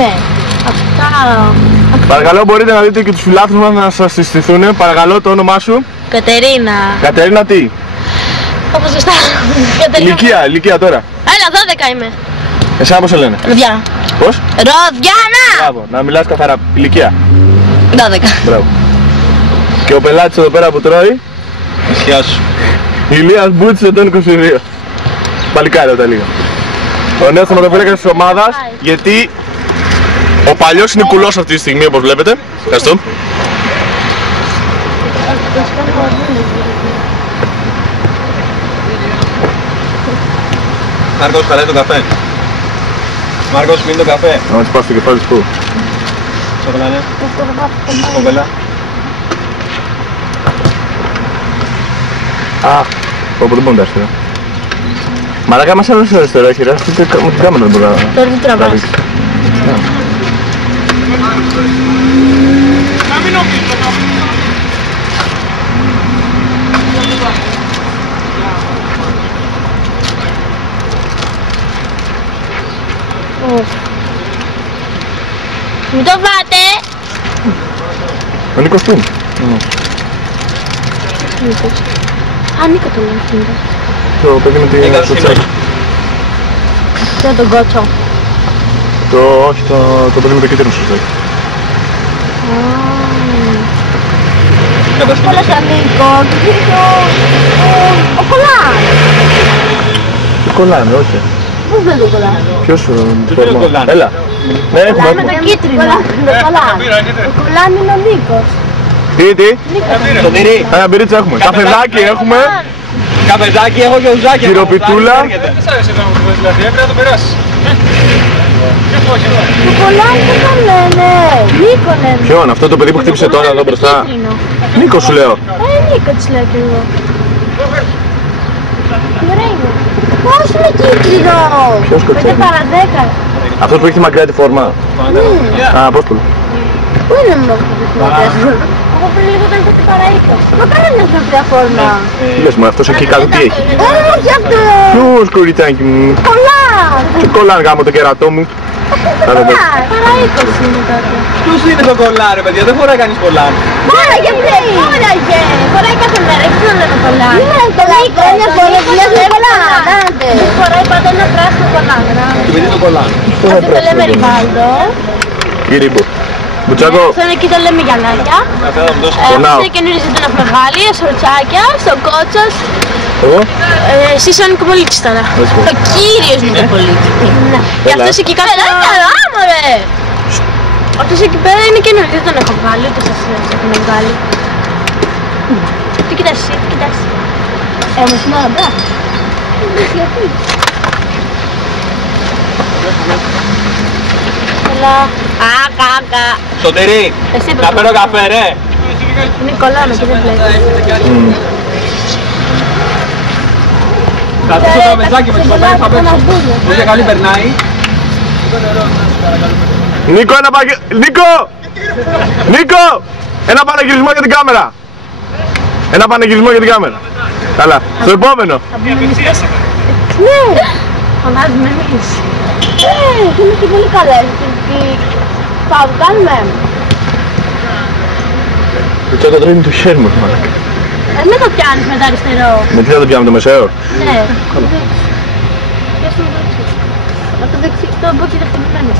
Ναι, αυτά. Παρακαλώ, μπορείτε να δείτε και τους φιλάθλους μας να σας συστηθούν. Παρακαλώ, το όνομά σου. Κατερίνα. Κατερίνα τι? Όπως σωστά. Ηλικία τώρα. Έλα, 12 είμαι. Εσένα πώς σε λένε? Ροδιάνα. Πώς? Ροδιάνα! Μπράβο, να μιλάς καθαρά. Ηλικία. 12. Μπράβο. Και ο πελάτης εδώ πέρα που τρώει. Γεια σου. Ηλίας Μπούτσης ετών 22. Παλικάρι τα λίγα. Ο νέος θεματοφύλακας της ομάδας, γιατί ο παλιός είναι κουλός αυτή τη στιγμή όπως βλέπετε. Ευχαριστώ. Μάρκος, χαράει το καφέ. Μάρκος, πίνει το καφέ. Να μας πας στο κεφάλι που. Σοκολάνε. Κοπέλα. Α, όπου δεν μπορούμε να τα αριστερά. Μαλάκα μας έδωσε αριστερά, έχει ρε. Με την κάμερα δεν μπορώ να... Τώρα δεν τραβάς. Μην το φάτε! Ο Νίκος τι είναι? Α, Νίκο το λέει. Το παιδί με το τσάκι. Δεν τον κότσο. Όχι, το παιδί με το κίτρινο στο τσάκι. Όλα τα Νίκο, ο Κολάν. Τι κολλάνε, όχι. Πού δεν το Κολάν? Ποιος το κολλάνε? Έλα. Ναι, έχουμε. Με το κίτρινο. Το Κολάν. Ο Κολάν είναι ο Νίκος. Τι? Το τυρί. Ένα μπυρίτσα έχουμε. Καφεδάκι έχουμε. Καφεδάκι έχω και ουζάκι. Χειροπιτούλα. Έπρεπε να το περάσεις. Το Κολάν δεν το λένε. Νίκο λένε. Ποιον, αυτό το παιδί που χτύπησε τώρα εδώ μπροστά? Κίτρινο. Νίκο σου λέω. Νίκο της λέω και εγώ. Τι ωραία είναι. Πώς είναι κίτρινο? Ποιος κοτσένει? 5 παρά 10. Αυτός που έχει τη μακριά τη φόρμα. Α, πώς το λέω. Πού είναι μόνο αυτό? Εγώ πριν λίγο ήταν 5 παρά 20. Μα κάνει μια μακριά φόρμα. Τι λες μου, αυτός εκεί κάτω τι έχει? Όχι αυτό. Ποιος κοριτσάκι μου? Κολάν. Τι κολλάνε γάμο το κερατό μου. Παρά 20 είναι τότε. Ποιος είναι το κολλάν ρε παιδιά, δεν φοράει κανείς κολλάν. Φόραγε πριν! Φόραγε! Φοράει κάθε μέρα, έτσι δεν λένε κολλάν. Το Νίκο, μια φορά δουλεύει κολλάν. Δεν φοράει πάντα ένα πράσινο κολλάν. Το παιδί το κολλάν. Αυτό το λέμε Ριβάλντο. Ή Ρίμπο. Μπουτσάκο. Αυτό εκεί το λέμε Γιαννάκια. Πονάω. Αυτό είναι καινούργιο ζητών έχουμε βγάλει, σορτσάκια, στο Κότσος. Εγώ. Εσείς ο Νικοπολίτης τώρα. Ο κύριος Νικοπολίτης. Και αυτός εκεί κάτω... Καλά, μωρέ! Αυτός εκεί πέρα είναι καινούργιο, δεν τον έχω βγάλει, ούτε σας έχουν βγάλει. Τι κοιτάς εσύ, τι κοιτάς? Όμως είναι όλα μπρά. Γιατί? Έλα. Άκα. Σωτηρή, Εσύ να παίρνω καφέ ρε. Είναι κολλάνω και δεν βλέπεις. Θα αφήσω το τραπεζάκι με τις κοπέλες θα παίξω. Όποια καλή περνάει. Νίκο, Νίκο! Ένα πανεγυρισμό για την κάμερα. Ένα πανεγυρισμό για την κάμερα. Καλά. Στο επόμενο. Ναι! Φωνάζουμε εμείς. Είναι και πολύ καλά. Πάω, κάνουμε. Το τσόκο τρώει είναι το χέρι μου, μαλάκα. Δεν το πιάνεις με το αριστερό. Με τι θα το πιάμε, το μεσαίο? Ναι. Το δεξί, το από εκεί δεχτυμμένο.